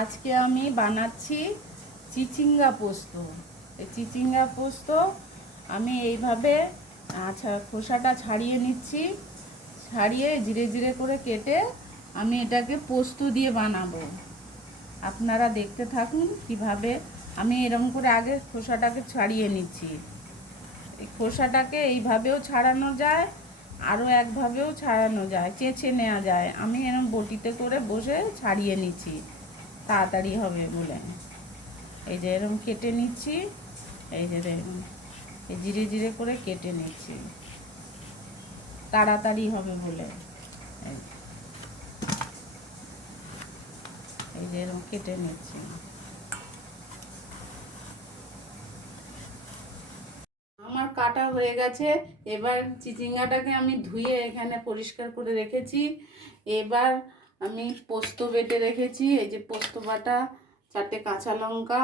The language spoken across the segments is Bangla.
আজকে আমি বানাচ্ছি চিচিঙ্গা পোস্ত। এই চিচিঙ্গা পোস্ত আমি এইভাবে খোসাটা ছাড়িয়ে নিচ্ছি, ছাড়িয়ে জিরে জিরে করে কেটে আমি এটাকে পোস্ত দিয়ে বানাবো। আপনারা দেখতে থাকুন কিভাবে আমি এরকম করে আগে খোসাটাকে ছাড়িয়ে নিচ্ছি। এই খোসাটাকে এইভাবেও ছাড়ানো যায়, আরও একভাবেও ছাড়ানো যায়, চেঁচে নেওয়া যায়। আমি এরকম বটিতে করে বসে ছাড়িয়ে নিচ্ছি, তাড়াতাড়ি হবে বলে। এই যে এরকম কেটে নিচ্ছি, এই যে দেখুন এই জিরে জিরে করে কেটে নিচ্ছি, তাড়াতাড়ি হবে বলে। এই যে এরকম কেটে নিচ্ছি। আমার কাটা হয়ে গেছে। এবার চিচিঙ্গাটাকে আমি ধুয়ে এখানে পরিষ্কার করে রেখেছি। এবার আমি পোস্ত বেটে রেখেছি, এই যে পোস্ত বাটা, 4টে কাঁচা লঙ্কা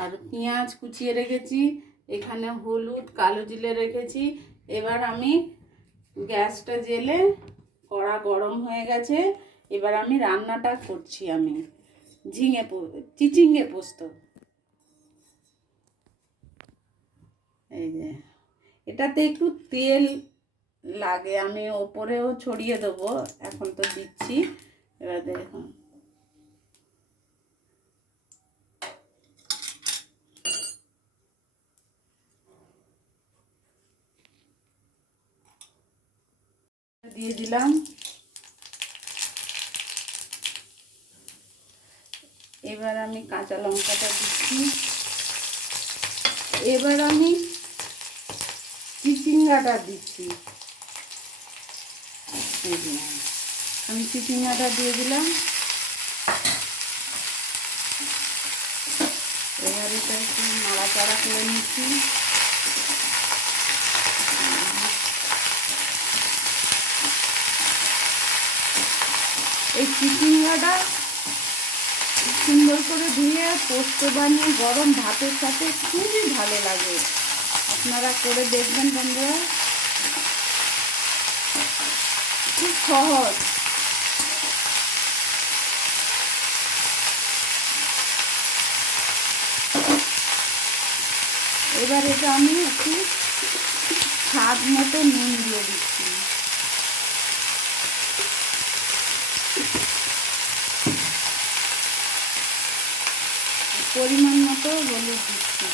আর পেঁয়াজ কুচিয়ে রেখেছি, এখানে হলুদ কালো জিরে রেখেছি। এবার আমি গ্যাসটা জেলে কড়া গরম হয়ে গেছে। এবার আমি রান্নাটা করছি। আমি চিচিঙ্গে পোস্ত, এই যে এটাতে একটু তেল লাগে, আমি ওপরেও ছড়িয়ে দেবো, এখন তো দিচ্ছি। এবার দেখুন দিয়ে দিলাম। এবার আমি কাঁচা লঙ্কাটা দিচ্ছি। এবার আমি চিচিঙ্গাটা দিচ্ছি। আমি চিচিঙ্গাটা দিয়ে দিলাম। এবার এটা একটু নাড়াচাড়া করে নিচ্ছি। এই চিচিঙ্গাটা সুন্দর করে ধুয়ে পোস্ত বানিয়ে গরম ভাতের সাথে খুবই ভালো লাগে। আপনারা করে দেখবেন বন্ধুরা, খুব সহজ। এবার এটা আমি একটু স্বাদ মতো নুন দিয়ে দিচ্ছি। পরিমাণ মতো হলুদ দিচ্ছি।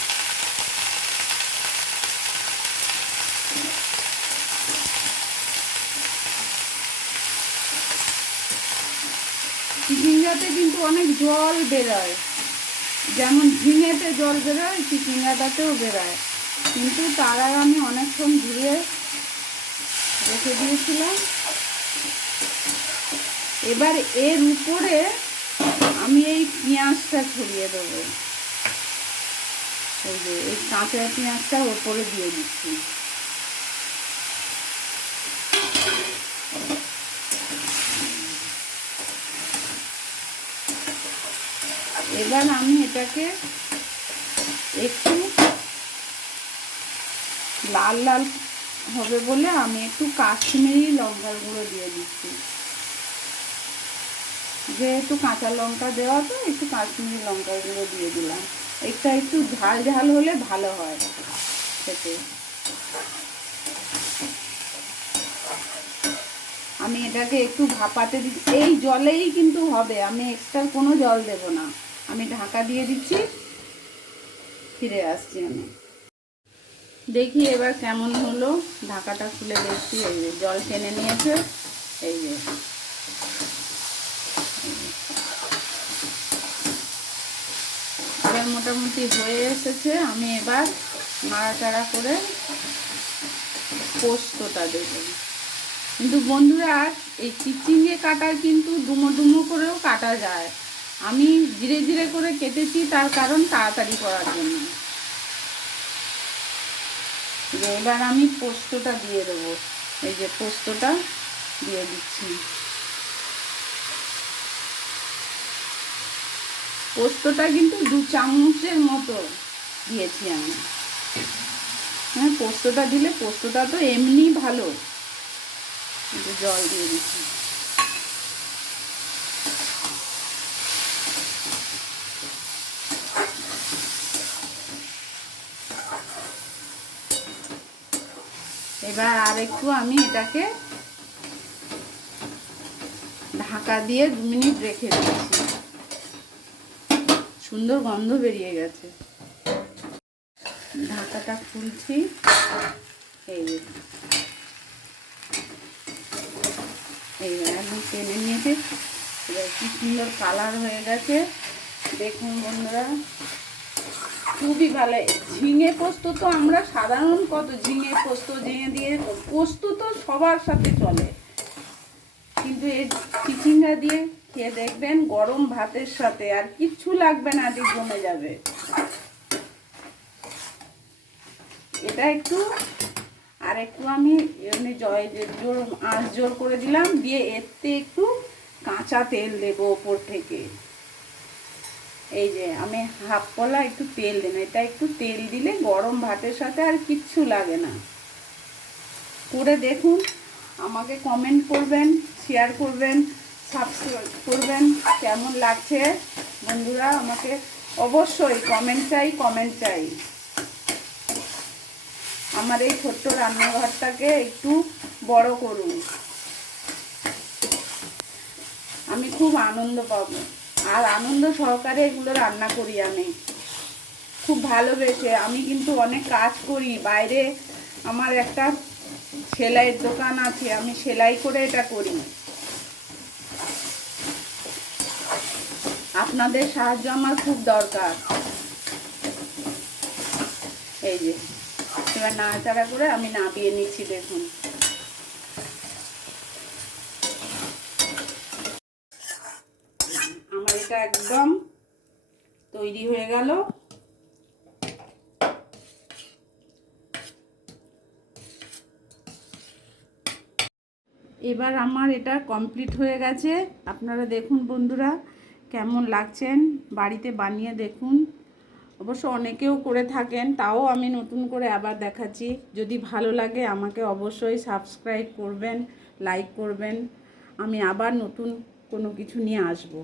চিচিঙ্গাতে কিন্তু অনেক জল বেরোয়, যেমন ঝিঙেতে জল বেরোয় চিচিঙ্গাটাতেও বেরোয়, কিন্তু তারা আমি অনেকক্ষণ ধুয়ে রেখে দিয়েছিলাম। এবার এর উপরে আমি এই পেঁয়াজটা ছড়িয়ে দেবো। এই যে এই কাঁচা পেঁয়াজটা ওপরে দিয়ে দিচ্ছি। এবার আমি এটাকে একটু লাল লাল হবে বলে আমি একটু কাশ্মীরি লঙ্কার গুঁড়ো দিয়ে দিচ্ছি। যেহেতু কাঁচা লঙ্কা দেওয়া, তো একটু কাশ্মীরি লঙ্কার গুঁড়ো দিয়ে দিলাম। এটা একটু ঝাল ঝাল হলে ভালো হয় খেতে। আমি এটাকে একটু ভাপাতে দিচ্ছি। এই জলেই কিন্তু হবে, আমি এক্সট্রা কোনো জল দেব না। আমি ঢাকা দিয়ে দিচ্ছি, ফিরে আসছি। আমি দেখি এবার কেমন হলো। ঢাকাটা খুলে দেখছি, এই যে জল টেনে নিয়েছে। এই যে এবার মোটামুটি হয়ে এসেছে। আমি এবার নাড়াচাড়া করে পোস্তটা দেব। কিন্তু বন্ধুরা, এই চিচিঙ্গে কাটা কিন্তু ডুমো ডুমো করেও কাটা যায়। আমি ধীরে ধীরে করে কেটেছি, তার কারণ তাড়াতাড়ি করার জন্য। এবার আমি পোস্তটা দিয়ে দেবো। এই যে পোস্তটা দিয়ে দিচ্ছি। পোস্তটা কিন্তু 2 চামচের মতো দিয়েছি আমি। হ্যাঁ, পোস্তটা দিলে, পোস্তটা তো এমনি ভালো। জল দিয়ে দিচ্ছি। এবার আর একটু আমি এটাকে ঢাকা দিয়ে 2 মিনিট রেখে দিচ্ছি। সুন্দর গন্ধ বেরিয়ে গেছে। ঢাকাটা খুলছি। এই যে একদম টেনে নিয়েছে। এবার কি সুন্দর কালার হয়ে গেছে দেখুন বন্ধুরা, খুবই ভালো। ঝিঙে পোস্ত তো আমরা সাধারণ কত ঝিঙে পোস্ত ঝিঙে দিয়ে পোস্ত তো সবার সাথে চলে, কিন্তু এই চিচিঙ্গা দিয়ে খেয়ে দেখবেন গরম ভাতের সাথে আর কিচ্ছু লাগবে না, ঠিক জমে যাবে। এটা একটু আর একটু আমি এমনি জোর আঁচ জোর করে দিলাম, দিয়ে এতে একটু কাঁচা তেল দেবো ওপর থেকে। এই যে আমি হাফ কলা একটু তেল দিলাম, এটা একটু তেল দিলে গরম ভাতের সাথে আর কিচ্ছু লাগে না। করে দেখুন, আমাকে কমেন্ট করবেন, শেয়ার করবেন, সাবস্ক্রাইব করবেন। কেমন লাগছে বন্ধুরা আমাকে অবশ্যই কমেন্ট চাই। আমার এই ছোট্ট রান্নাঘরটাকে একটু বড় করুন, আমি খুব আনন্দ পাবো। আর আনন্দ সহকারে এগুলো রান্না করি আমি খুব ভালোবেসে। আমি কিন্তু অনেক কাজ করি বাইরে, আমার একটা সেলাইয়ের দোকান আছে, আমি সেলাই করে এটা করি। আপনাদের সাহায্য আমার খুব দরকার। এই যে এবার নাড়াচাড়া করে আমি নামিয়ে নিচ্ছি। দেখুন আমার এটা একদম তৈরি হয়ে গেল। এবার আমার এটা কমপ্লিট হয়ে গেছে। আপনারা দেখুন বন্ধুরা কেমন লাগছেন, বাড়িতে বানিয়ে দেখুন। অবশ্য অনেকেও করে থাকেন, তাও আমি নতুন করে আবার দেখাচ্ছি। যদি ভালো লাগে আমাকে অবশ্যই সাবস্ক্রাইব করবেন, লাইক করবেন। আমি আবার নতুন কোনো কিছু নিয়ে আসবো।